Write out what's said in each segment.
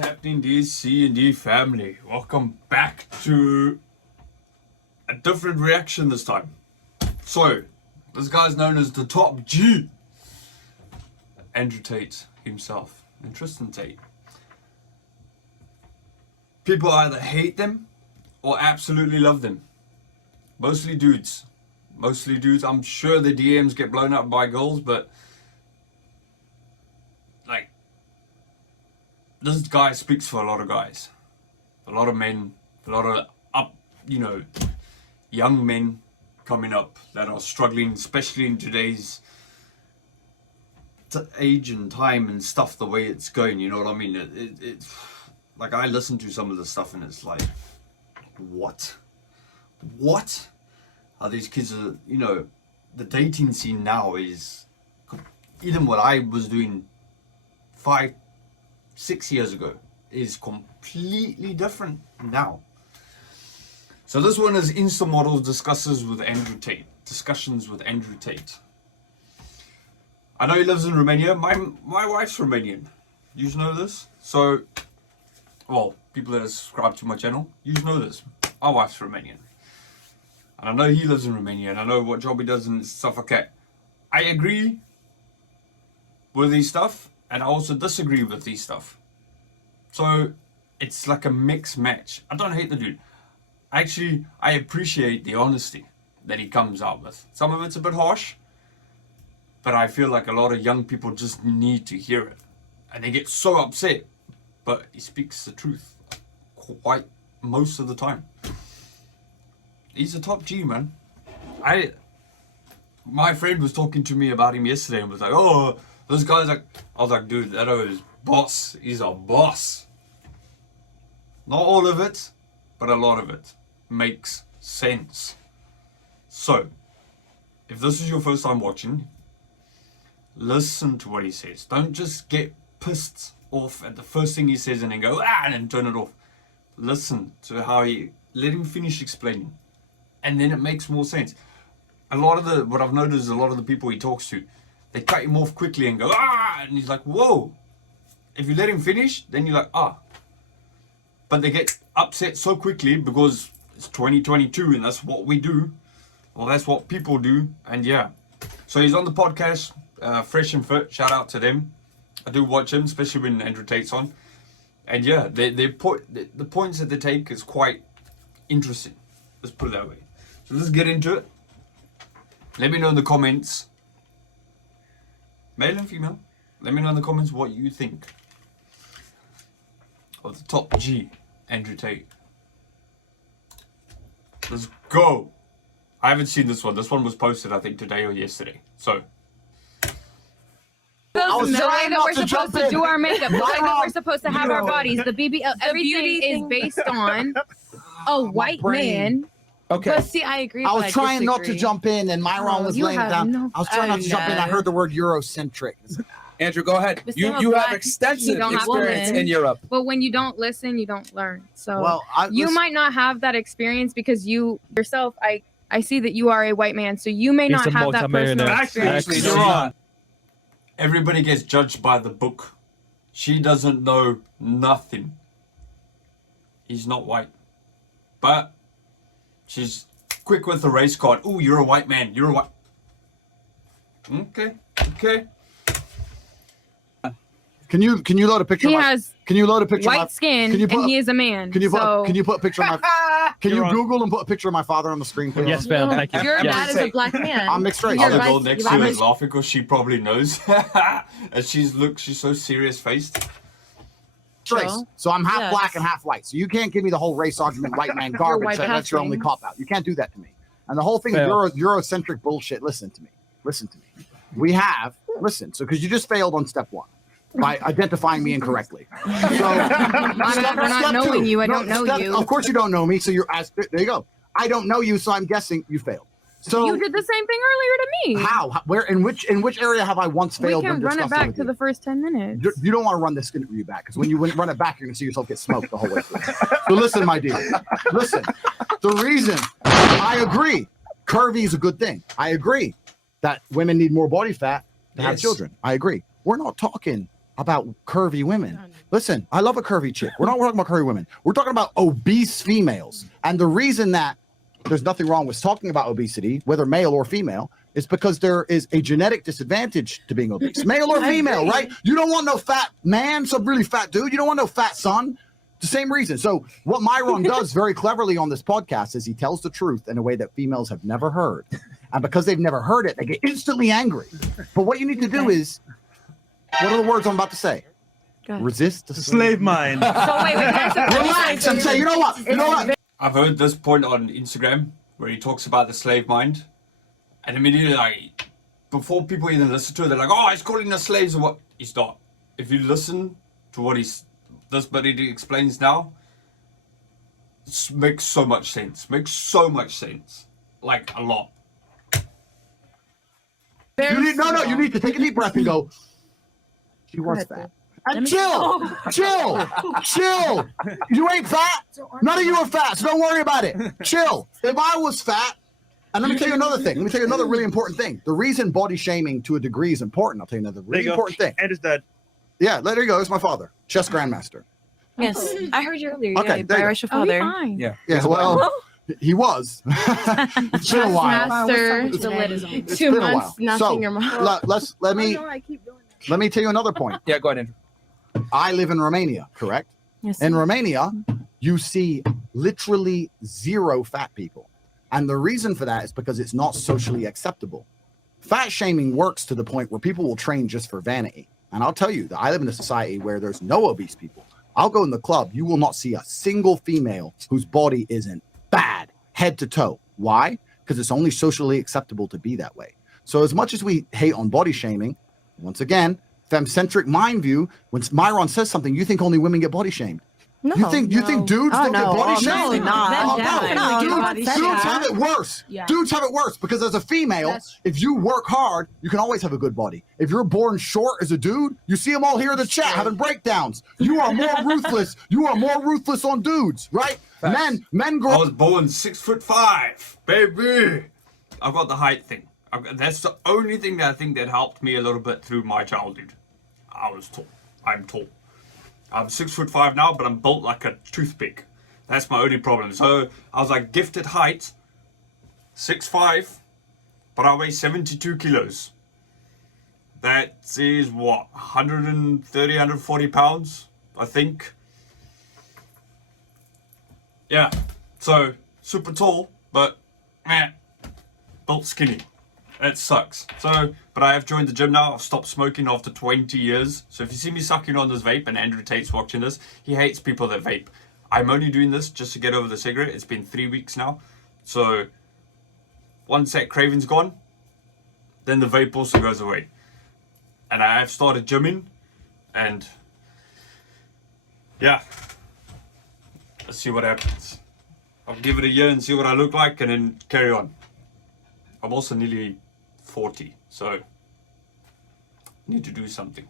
happening, D family? Welcome back to a different reaction this time. So, this guy's known as the TopG. Andrew Tate himself, and Tristan Tate. People either hate them or absolutely love them. Mostly dudes. I'm sure the DMs get blown up by girls, but like, this guy speaks for a lot of guys, a lot of men, a lot of young men coming up that are struggling, especially in today's age and time and stuff, the way it's going, you know what I mean? It's like, I listen to some of the stuff and it's like, what are these kids are, the dating scene now is, even what I was doing 5-6 years ago is completely different now. So this one is INSTAMODEL discussions with Andrew Tate. I know he lives in Romania. My wife's Romanian. You know this? So, well, people that subscribe to my channel, you know this. My wife's Romanian. And I know he lives in Romania, and I know what job he does and stuff like that. I agree with these stuff, and I also disagree with these stuff. So, it's like a mixed match. I don't hate the dude. Actually, I appreciate the honesty that he comes out with. Some of it's a bit harsh, but I feel like a lot of young people just need to hear it. And they get so upset, but he speaks the truth quite most of the time. He's a TopG, man. My friend was talking to me about him yesterday and was like, oh, this guy's like, I was like, dude, that is boss. He's a boss. Not all of it, but a lot of it makes sense. So, if this is your first time watching, listen to what he says. Don't just get pissed off at the first thing he says and then go, and then turn it off. Listen to how let him finish explaining. And then it makes more sense. What I've noticed is a lot of the people he talks to, they cut him off quickly and go, and he's like, whoa. If you let him finish, then you're like, But they get upset so quickly because it's 2022 and that's what we do. Well, that's what people do. And yeah. So he's on the podcast, Fresh and Fit. Shout out to them. I do watch him, especially when Andrew Tate's on. And yeah, the points that they take is quite interesting. Let's put it that way. So let's get into it. Let me know in the comments, male and female, let me know in the comments what you think of the TopG, Andrew Tate. Let's go. I haven't seen this one. This one was posted, I think, today or yesterday. So. The way that we're supposed to do our makeup, the way that we're supposed to have our bodies, the BBL, everything is based on a white man. Okay. But see, I agree. I was trying not to jump in, and Myron was laying down. I was trying not to jump in. I heard the word Eurocentric. Andrew, go ahead. You have extensive experience in Europe. But when you don't listen, you don't learn. So well, you might not have that experience because you yourself, I see that you are a white man, so you may not have that personal experience. Actually, everybody gets judged by the book. She doesn't know nothing. He's not white. But she's quick with the race card. Ooh, you're a white man. You're a white. Okay. Can you load a picture? He has. Can you load a picture? White skin, and he is a man. Can you put a picture of my? Can you Google and put a picture of my father on the screen, please? Yes, ma'am. Thank you. Your dad is a black man. I'm mixed race. The girl next to you is laughing because she probably knows, and she's so serious faced. Race. So I'm half black and half white. So you can't give me the whole race argument, white man garbage. That's your only cop out. You can't do that to me. And the whole thing is Eurocentric bullshit. Listen to me. We have So because you just failed on step 1 by identifying me incorrectly. So not knowing you, I don't know you. Of course you don't know me. So there you go. I don't know you, so I'm guessing you failed. So you did the same thing earlier to me. How? Where? In which area have I once failed? We can run it back to the first 10 minutes. You don't want to run this interview back because when you run it back, you're going to see yourself get smoked the whole way through. So listen, my dear. Listen. The reason I agree, curvy is a good thing. I agree that women need more body fat to have children. I agree. We're not talking about curvy women. Listen, I love a curvy chick. We're not talking about curvy women. We're talking about obese females. And the reason that there's nothing wrong with talking about obesity, whether male or female, is because there is a genetic disadvantage to being obese, male or female, right? You don't want no fat man, some really fat dude. You don't want no fat son. The same reason. So what Myron does very cleverly on this podcast is he tells the truth in a way that females have never heard. And because they've never heard it, they get instantly angry. But what you need to do is, what are the words I'm about to say? Resist the slave mind. So wait, relax and say, you know what? I've heard this point on Instagram where he talks about the slave mind. And immediately, like, before people even listen to it, they're like, oh, he's calling us slaves or what? He's not. If you listen to what this bit he explains now, it makes so much sense. Makes so much sense. Like, a lot. You need to take a deep breath and go, she was fat. And chill. You ain't fat. None of you are fat, so don't worry about it. Chill. If I was fat, and let me tell you another thing. Let me tell you another really important thing. The reason body shaming to a degree is important. I'll tell you another really important thing. And his dad. Yeah, there you go. It's my father, chess grandmaster. Yes, I heard you earlier. Okay, yeah, biracial father. Yeah. Yeah, well, he was. It's been a while. Master. It's 2 been a months while. not So seeing your mom. let me tell you another point. Yeah, go ahead, Andrew. I live in Romania, correct? Yes. In Romania, you see literally 0 fat people. And the reason for that is because it's not socially acceptable. Fat shaming works to the point where people will train just for vanity. And I'll tell you that I live in a society where there's no obese people. I'll go in the club. You will not see a single female whose body isn't bad, head to toe. Why? Because it's only socially acceptable to be that way. So as much as we hate on body shaming, once again, femcentric mind view, when Myron says something, you think only women get body shamed. No, you think dudes don't get body shamed? Dudes have it worse. Yeah. Dudes have it worse because as a female, if you work hard, you can always have a good body. If you're born short as a dude, you see them all here in the chat having breakdowns. You are more ruthless. You are more ruthless on dudes, right? Facts. Men grow. I was born 6'5", baby. I've got the height thing. That's the only thing that I think that helped me a little bit through my childhood. I was tall. I'm tall. I'm 6'5" now, but I'm built like a toothpick. That's my only problem. So I was like gifted height, 6'5", but I weigh 72 kilos. That is what, 130, 140 pounds, I think. Yeah, so super tall, but built skinny. It sucks. So, but I have joined the gym now. I've stopped smoking after 20 years. So if you see me sucking on this vape and Andrew Tate's watching this, he hates people that vape. I'm only doing this just to get over the cigarette. It's been 3 weeks now. So once that craving's gone, then the vape also goes away. And I have started gymming and yeah, let's see what happens. I'll give it a year and see what I look like and then carry on. I'm also nearly 40, so need to do something.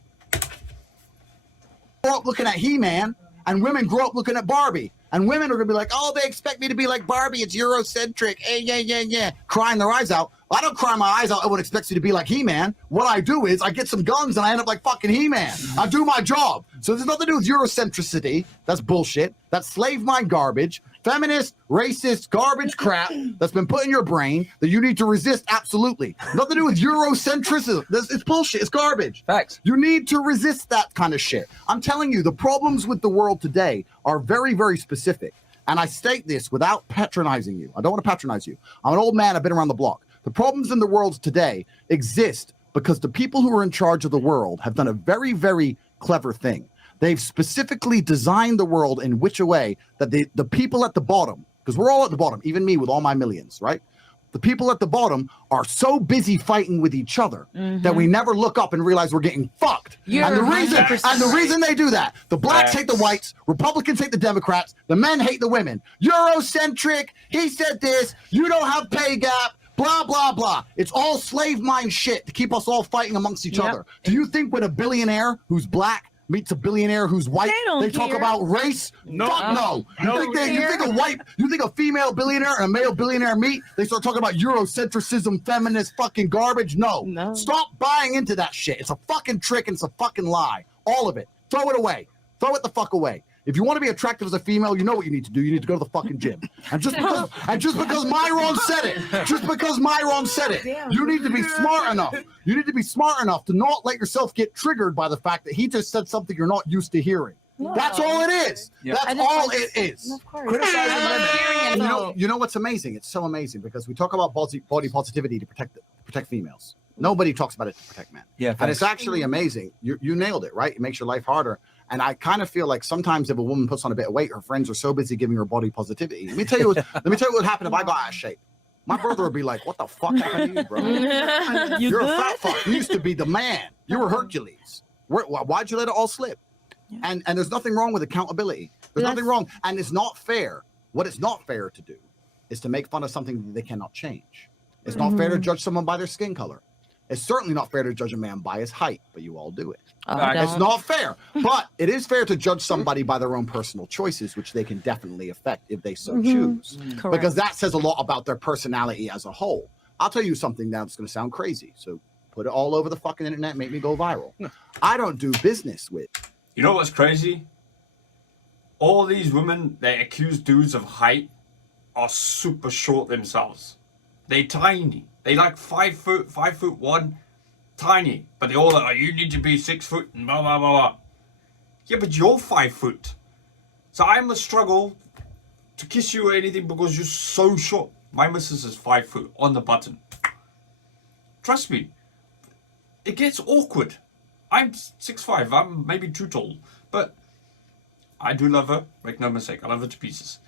Grow up looking at He-Man, and women grow up looking at Barbie. And women are going to be like, oh, they expect me to be like Barbie. It's Eurocentric. Yeah. Crying their eyes out. I don't cry my eyes out. Everyone expects me to be like He-Man. What I do is I get some guns and I end up like fucking He-Man. I do my job. So there's nothing to do with Eurocentricity. That's bullshit. That's slave mind garbage. Feminist, racist, garbage crap that's been put in your brain that you need to resist absolutely. Nothing to do with Eurocentrism. It's bullshit. It's garbage. Facts. You need to resist that kind of shit. I'm telling you, the problems with the world today are very, very specific. And I state this without patronizing you. I don't want to patronize you. I'm an old man. I've been around the block. The problems in the world today exist because the people who are in charge of the world have done a very, very clever thing. They've specifically designed the world in which a way that the people at the bottom, because we're all at the bottom, even me with all my millions, right? The people at the bottom are so busy fighting with each other that we never look up and realize we're getting fucked. And the reason they do that, the blacks hate the whites, Republicans hate the Democrats, the men hate the women. Eurocentric, he said this, you don't have pay gap, blah, blah, blah. It's all slave mind shit to keep us all fighting amongst each other. Do you think when a billionaire who's black meets a billionaire who's white, they talk about race? No. Fuck no. You think a female billionaire and a male billionaire meet, they start talking about Eurocentrism, feminist fucking garbage? No. Stop buying into that shit. It's a fucking trick and it's a fucking lie. All of it. Throw it away. Throw it the fuck away. If you want to be attractive as a female, you know what you need to do. You need to go to the fucking gym. And just because Myron said it, you need to be smart enough. You need to be smart enough to not let yourself get triggered by the fact that he just said something you're not used to hearing. No. That's all it is. Yep. That's all it is. Of course. You know what's amazing? It's so amazing because we talk about body positivity to protect females. Nobody talks about it to protect men. Yeah, and it's actually amazing. You nailed it, right? It makes your life harder. And I kind of feel like sometimes if a woman puts on a bit of weight, her friends are so busy giving her body positivity. Let me tell you what would happen if I got out of shape. My brother would be like, "What the fuck happened to you, bro? You're a fat fuck. You used to be the man. You were Hercules. Why'd you let it all slip?" Yeah. And there's nothing wrong with accountability. There's nothing wrong. And it's not fair. What it's not fair to do is to make fun of something that they cannot change. It's not fair to judge someone by their skin color. It's certainly not fair to judge a man by his height, but you all do it. It's not fair. But it is fair to judge somebody by their own personal choices, which they can definitely affect if they so choose. Correct. Because that says a lot about their personality as a whole. I'll tell you something that's going to sound crazy. So put it all over the fucking internet, make me go viral. I don't do business with. You know what's crazy? All these women that accuse dudes of height are super short themselves. They tiny. They like 5'1", tiny. But they all like, you need to be 6 foot and blah, blah, blah, blah. Yeah, but you're 5 foot. So I must struggle to kiss you or anything because you're so short. My missus is 5 foot on the button. Trust me. It gets awkward. I'm 6'5". I'm maybe too tall. But I do love her. Make no mistake. I love her to pieces.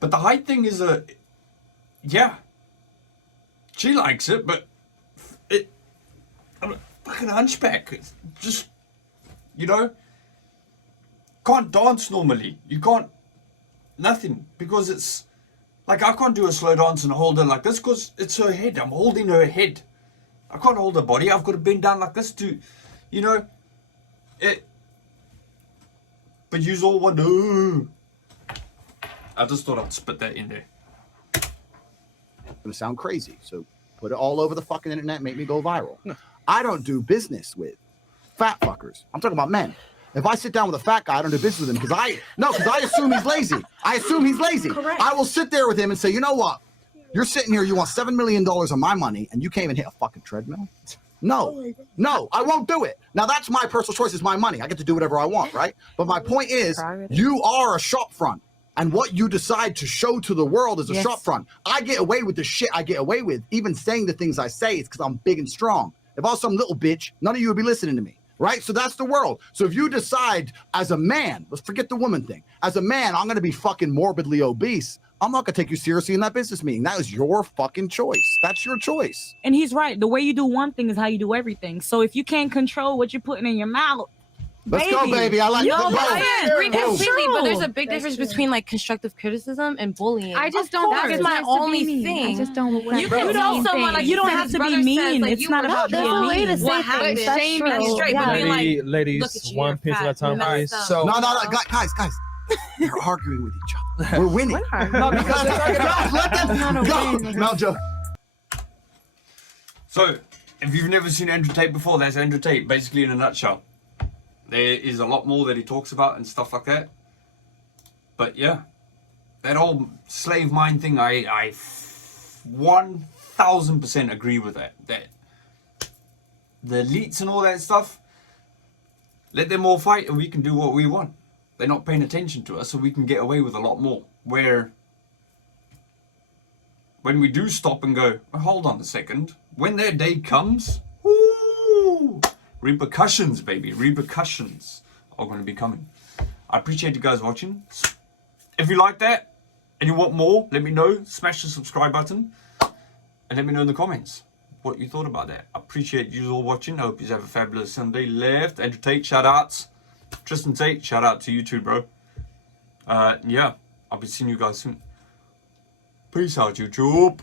But the height thing is yeah. She likes it, but I'm a fucking hunchback. It's just, can't dance normally. You can't, nothing. Because it's, like I can't do a slow dance and hold her like this because it's her head. I'm holding her head. I can't hold her body. I've got to bend down like this to, but you all want to. I just thought I'd spit that in there. It's going to sound crazy. So put it all over the fucking internet, make me go viral. I don't do business with fat fuckers. I'm talking about men. If I sit down with a fat guy, I don't do business with him because I assume he's lazy. Correct. I will sit there with him and say, you know what? You're sitting here, you want $7 million of my money, and you can't even hit a fucking treadmill? No, I won't do it. Now, that's my personal choice. It's my money. I get to do whatever I want, right? But my point is, you are a shop front. And what you decide to show to the world is a shop front. I get away with the shit I get away with. Even saying the things I say is because I'm big and strong. If I was some little bitch, none of you would be listening to me, right? So that's the world. So if you decide as a man, let's forget the woman thing. As a man, I'm going to be fucking morbidly obese. I'm not going to take you seriously in that business meeting. That is your fucking choice. That's your choice. And he's right. The way you do one thing is how you do everything. So if you can't control what you're putting in your mouth, let's go, baby. I like the I agree completely, but there's a big difference between like constructive criticism and bullying. I just don't. That's my only thing. I just don't. You can tell someone like you don't have to be mean. Like, it's not about being mean. What happened? Shame me straight. But being like, ladies, one pinch at a time, please. So no, guys. They're arguing with each other. We're winning. No, because they're talking about. Let them go. No joke. So, if you've never seen Andrew Tate before, that's Andrew Tate, basically in a nutshell. There is a lot more that he talks about and stuff like that. But yeah, that whole slave mind thing, I 1000% agree with that. That the elites and all that stuff, let them all fight and we can do what we want. They're not paying attention to us, so we can get away with a lot more. Where when we do stop and go, oh, hold on a second, when their day comes, whoo, repercussions, baby, repercussions are going to be coming. I appreciate you guys watching. If you like that and you want more, let me know. Smash the subscribe button and let me know in the comments what you thought about that. I appreciate you all watching. I hope you have a fabulous Sunday. Left, Andrew Tate, shout outs. Tristan Tate, shout out to you too, bro. Yeah, I'll be seeing you guys soon. Peace out, YouTube.